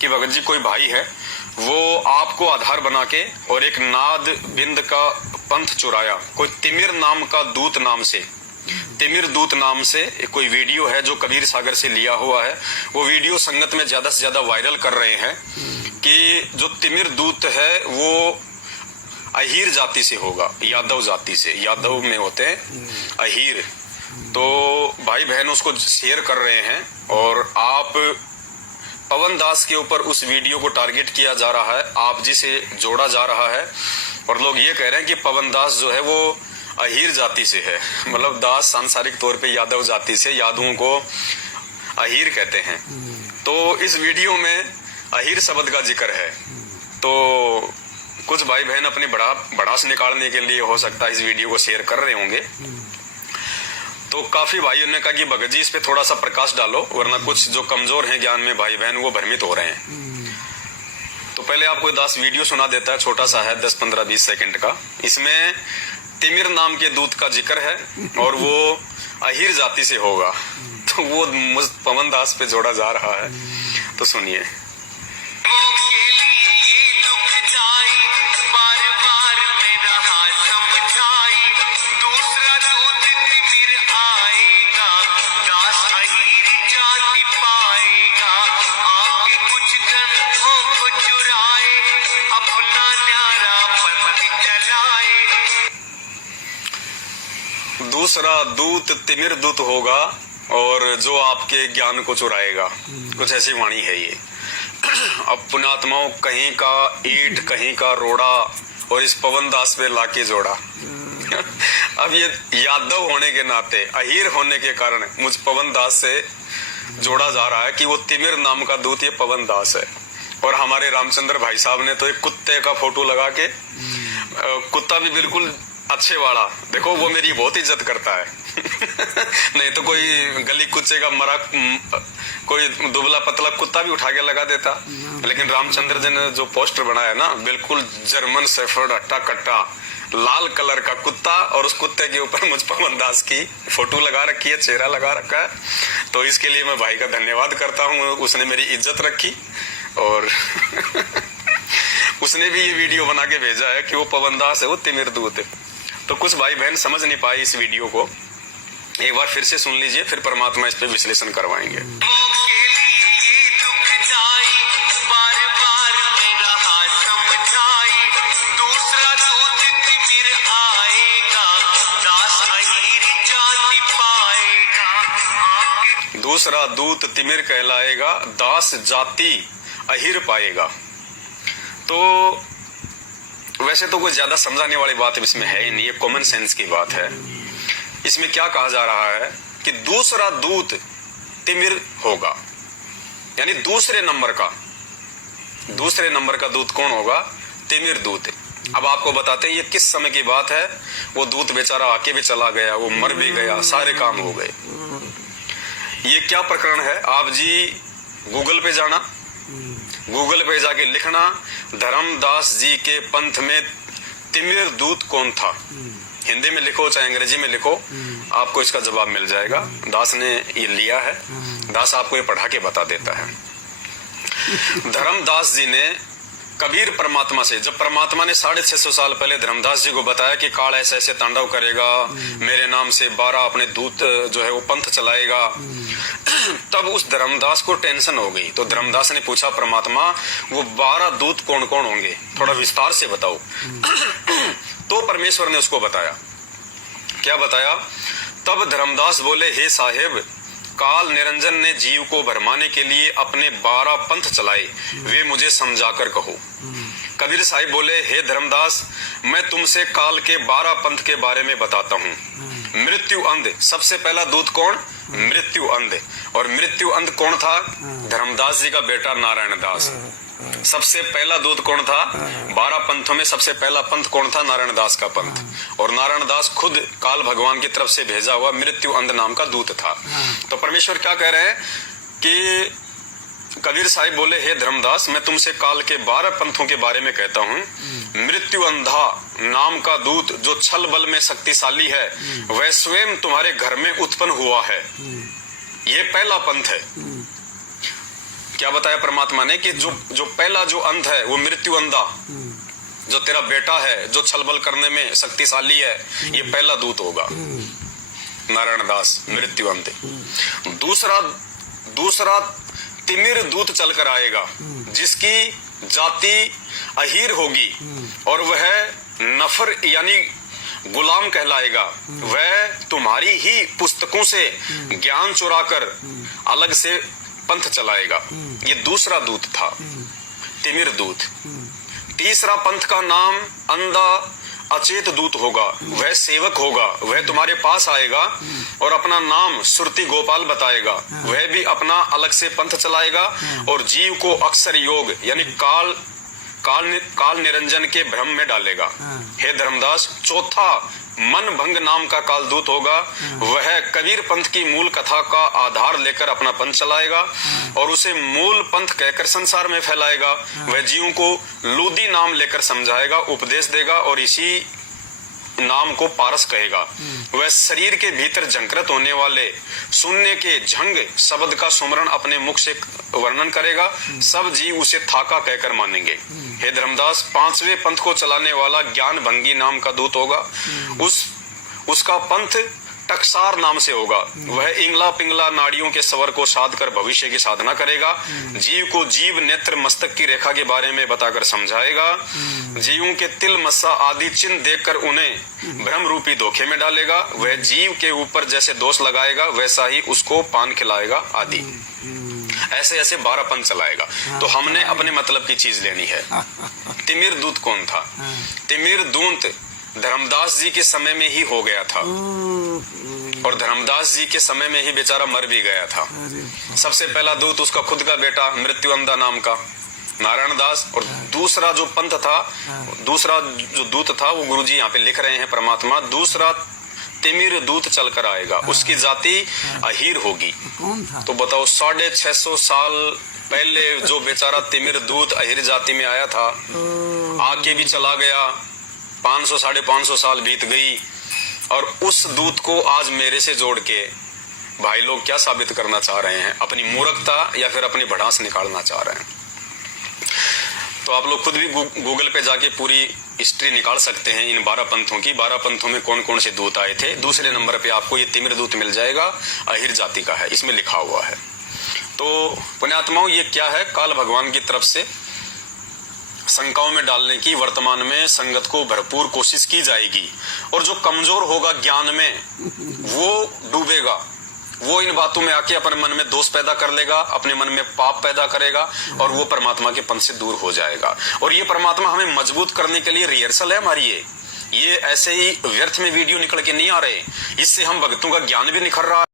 कि भगत जी कोई भाई है, वो आपको आधार बना के और एक नाद बिंद का पंथ चुराया, कोई तिमिर नाम का दूत नाम से, तिमिर दूत नाम से कोई वीडियो है जो कबीर सागर से लिया हुआ है। वो वीडियो संगत में ज्यादा से ज्यादा वायरल कर रहे हैं कि जो तिमिर दूत है वो अहीर जाति से होगा, यादव जाति से, यादव में होते हैं अहीर। तो भाई बहन उसको शेयर कर रहे हैं और आप पवन दास के ऊपर उस वीडियो को टारगेट किया जा रहा है, आप जी से जोड़ा जा रहा है और लोग ये कह रहे हैं कि पवन दास जो है वो अहीर जाति से है। मतलब दास सांसारिक तौर पे यादव जाति से, यादवों को अहीर कहते हैं। तो इस वीडियो में अहीर शब्द का जिक्र है। तो कुछ भाई बहन अपनी भड़ास निकालने के लिए हो सकता है इस वीडियो को शेयर कर रहे होंगे। तो काफी भाइयों ने कहा कि भगत जी इस पे थोड़ा सा प्रकाश डालो, वरना कुछ जो कमजोर हैं ज्ञान में भाई बहन वो भ्रमित हो रहे हैं। तो पहले आपको दास वीडियो सुना देता है, छोटा सा है, 10, 15, 20 सेकंड का। इसमें तिमिर नाम के दूत का जिक्र है और वो अहीर जाति से होगा, तो वो मुझ पवन दास पे जोड़ा जा रहा है। तो सुनिए। दूसरा दूत तिमिर दूत होगा और जो आपके ज्ञान को चुराएगा, कुछ ऐसी वाणी है ये। अब पुण्यात्माओं कहीं का ईंट कहीं का रोड़ा और इस पवन दास पे लाके जोड़ा। अब ये यादव होने के नाते, अहीर होने के कारण मुझ पवन दास से जोड़ा जा रहा है कि वो तिमिर नाम का दूत ये पवन दास है। और हमारे रामचंद्र भाई साहब ने तो एक कुत्ते का फोटो लगा के, कुत्ता भी बिल्कुल अच्छे वाला, देखो वो मेरी बहुत इज्जत करता है। नहीं तो कोई गली कुत्ते का मरा, कोई दुबला पतला कुत्ता भी उठा के लगा देता। लेकिन रामचंद्र जी ने जो पोस्टर बनाया ना, बिल्कुल जर्मन शेफर्ड हट्टा कट्टा लाल कलर का कुत्ता, और उस कुत्ते के ऊपर मुझ पवन दास की फोटो लगा रखी है, चेहरा लगा रखा है। तो इसके लिए मैं भाई का धन्यवाद करता हूँ, उसने मेरी इज्जत रखी और उसने भी ये वीडियो बना के भेजा है कि वो पवन दास है, वो तिमिर दूत है। तो कुछ भाई बहन समझ नहीं पाए इस वीडियो को, एक बार फिर से सुन लीजिए, फिर परमात्मा इस पे विश्लेषण करवाएंगे। दूसरा दूत तिमिर कहलाएगा, दास जाति अहीर पाएगा। तो वैसे तो कोई ज्यादा समझाने वाली बात इसमें है ही नहीं, ये कॉमन सेंस की बात है। इसमें क्या कहा जा रहा है कि दूसरा दूत तिमिर होगा, यानी दूसरे नंबर का दूत कौन होगा? तिमिर दूत। अब आपको बताते हैं ये किस समय की बात है। वो दूत बेचारा आके भी चला गया, वो मर भी गया, सारे काम हो गए। ये क्या प्रकरण है? आप जी गूगल पे जाना, गूगल पे जाके लिखना धर्मदास जी के पंथ में तिमिर दूत कौन था। हिंदी में लिखो चाहे अंग्रेजी में लिखो, आपको इसका जवाब मिल जाएगा। दास ने ये लिया है, दास आपको ये पढ़ा के बता देता है। धर्मदास जी ने कबीर परमात्मा से, जब परमात्मा ने 650 साल पहले धर्मदास जी को बताया कि काल ऐसे ऐसे तांडव करेगा, मेरे नाम से 12 अपने दूत जो है वो पंथ चलाएगा, तब उस धर्मदास को टेंशन हो गई। तो धर्मदास ने पूछा परमात्मा वो 12 दूत कौन कौन होंगे, थोड़ा विस्तार से बताओ। तो परमेश्वर ने उसको बताया। क्या बताया? तब धर्मदास बोले, हे साहेब, काल निरंजन ने जीव को भरमाने के लिए अपने 12 पंथ चलाए, वे मुझे समझाकर कहो। कबीर साहिब बोले, हे धर्मदास, मैं तुमसे काल के 12 पंथ के बारे में बताता हूँ। मृत्यु अंध, सबसे पहला दूत कौन? मृत्यु अंध। और मृत्यु अंध कौन था? धर्मदास जी का बेटा नारायण दास। सबसे पहला दूत कौन था? 12 पंथों में सबसे पहला पंथ कौन था? नारायण दास का पंथ। और नारायण दास खुद काल भगवान की तरफ से भेजा हुआ मृत्यु अंध नाम का दूत था। तो परमेश्वर क्या कह रहे हैं कि कबीर साहिब बोले, हे धर्मदास, मैं तुमसे काल के 12 पंथों के बारे में कहता हूँ। मृत्यु अंधा नाम का दूत जो छल बल में शक्तिशाली है, वह स्वयं तुम्हारे घर में उत्पन्न हुआ है। ये पहला पंथ है। क्या बताया परमात्मा ने कि जो पहला जो अंध है वो मृत्यु अंधा, जो तेरा बेटा है जो छलबल करने में शक्तिशाली है, ये पहला दूत होगा, नारायण दास मृत्यु अंध। दूसरा तिमिर दूत चलकर आएगा जिसकी जाति अहीर होगी और वह नफर यानी गुलाम कहलाएगा। वह तुम्हारी ही पुस्तकों से ज्ञान चुराकर अलग से पंथ चलाएगा। ये दूसरा दूत था, तिमिर दूत। तीसरा पंथ का नाम अंधा अचेत दूत होगा। वह सेवक होगा, वह तुम्हारे पास आएगा और अपना नाम सुरती गोपाल बताएगा। वह भी अपना अलग से पंथ चलाएगा और जीव को अक्षर योग यानी काल निरंजन के भ्रम में डालेगा। हे धर्मदास, चौथा मन भंग नाम का कालदूत होगा। वह कबीर पंथ की मूल कथा का आधार लेकर अपना पंथ चलाएगा और उसे मूल पंथ कहकर संसार में फैलाएगा। वह जीवों को लूदी नाम लेकर समझाएगा, उपदेश देगा और इसी नाम को पारस कहेगा। वह शरीर के भीतर झंकृत होने वाले सुनने के झंग शब्द का सुमरण अपने मुख से वर्णन करेगा। सब जीव उसे थाका कहकर मानेंगे। हे धर्मदास, पांचवें पंथ को चलाने वाला ज्ञान भंगी नाम का दूत होगा। उसका पंथ टकसार नाम से होगा। वह इंगला पिंगला नाड़ियों के स्वर को साध कर भविष्य की साधना करेगा। जीव को जीव नेत्र मस्तक की रेखा के बारे में बताकर समझाएगा। जीवों के तिल मस्सा आदि चिन्ह देखकर उन्हें भ्रम रूपी धोखे में डालेगा। वह जीव के ऊपर जैसे दोष लगाएगा वैसा ही उसको पान खिलाएगा आदि। ऐसे ऐसे 12 पंथ चलाएगा। तो हमने अपने मतलब की चीज लेनी है। तिमिर दूत कौन था? तिमिर दूत धर्मदास जी के समय में ही हो गया था और धर्मदास जी के समय में ही बेचारा मर भी गया था। सबसे पहला दूत उसका खुद का बेटा मृत्यु अंधा नाम का नारायण दास, और दूसरा जो पंथ था, दूसरा जो दूत था वो गुरुजी यहाँ पे लिख रहे हैं परमात्मा, दूसरा तिमिर दूत चलकर आएगा। उसकी जाति अहीर होगी। तो बताओ 650 साल पहले जो बेचारा तिमिर दूत अहीर जाति में आया था, आके भी चला गया, 500 साढ़े 500 साल बीत गई और उस दूत को आज मेरे से जोड़ के भाई लोग क्या साबित करना चाह रहे हैं? अपनी मूर्खता या फिर अपनी भड़ास निकालना चाह रहे हैं। तो आप लोग खुद भी गूगल पे जाके पूरी हिस्ट्री निकाल सकते हैं इन 12 पंथों की। 12 पंथों में कौन कौन से दूत आए थे। दूसरे नंबर पे आपको ये तिमिर दूत मिल जाएगा, अहीर जाति का है, इसमें लिखा हुआ है। तो पुण्यात्माओं, ये क्या है? काल भगवान की तरफ से शंकाओं में डालने की वर्तमान में संगत को भरपूर कोशिश की जाएगी और जो कमजोर होगा ज्ञान में वो डूबेगा, वो इन बातों में आके अपने मन में दोष पैदा कर लेगा, अपने मन में पाप पैदा करेगा और वो परमात्मा के पंथ से दूर हो जाएगा। और ये परमात्मा हमें मजबूत करने के लिए रिहर्सल है हमारी। ये ऐसे ही व्यर्थ में वीडियो निकल के नहीं आ रहे। इससे हम भक्तों का ज्ञान भी निखर रहा है।